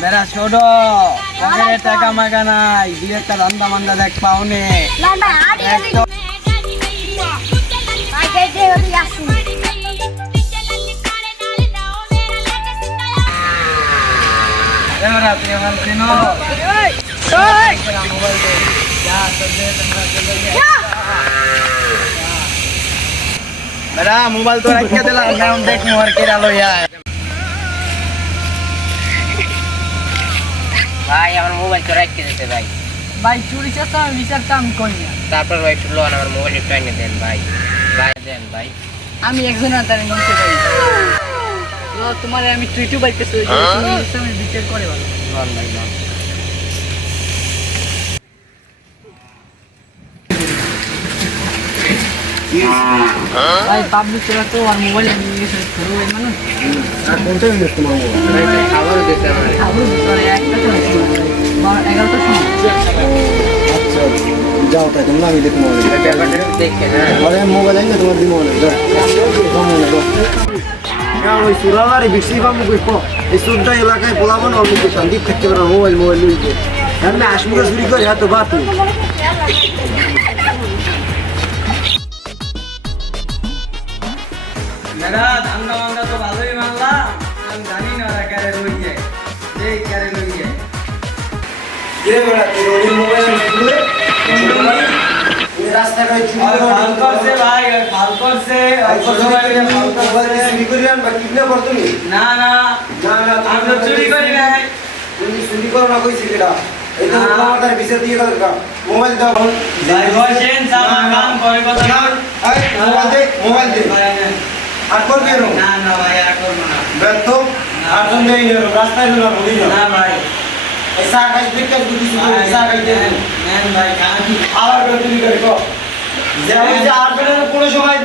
বেড়া ছোটো পকেটে টাকা মাগা নাই দুই একটা ধান্দা মান্দা দেখ পাওনে তুই আমার চিনো মোবাইল দে যা তোর দে তোমরা চলে বেড়া মোবাইল তো রাখিয়ে দিলাম এখন দেখ মোর কেরা লইয়া ভাই আমার মোবাইল তো রাখতে দিতে ভাই। ভাই চুরি চেষ্টা আমি বিচারটা আমি করি না তারপর ভাই একটু লোন আমার মোবাইল একটু এনে দেন ভাই। ভাই দেন ভাই। আমি একজনের তার নিতে পারি তোমার আমি টুইটু বাইতেছি আমি বিচার করে ভালো লোন ভাই লোন। ভাই পাবলিক তোরা তো আর মোবাইল নিয়ে গেছে ধরো এই মানুষ আর কোনটা নিয়ে তোমার মোবাইল? ভাই তো খাবারও দিতে আমার। আবু তোরা একটা তো 11টার সময় আচ্ছা যাও তাই তোমরা আমি দেখবো মোবাইল। ব্যাপারটা দেখে না। আরে মোবাইল আইলে তোমার দিব না ওই সুরাবারে বেশি পাবো কইব এই সুরটা এলাকায় বলাবো না অনেক শান্তি থাকতে পারে মোবাইল মোবাইল লইতে আমি আসমুকে চুরি করে এত বাত মেরা ধান্দা মান্দা তো ভালোই মানলাম আমি জানি না ওরা ক্যারে লই যায় যে ক্যারে লই যায় রাস্তায় ভাল করছে ভাই ভাল করছে না না আমি তো চুরি করি নাই মোবাইল দাও ভাই বসেন সামা কাম করে কথা না মোবাইল দে আর করবে না না ভাই আর করব না ব্যর্থ আর জন্য রাস্তায় না ভাই এই সাকাই বিকাশ বুঝি সাকাই দেন নেন ভাই কাম আবার চুরি করে কো যে আর কোনো সময়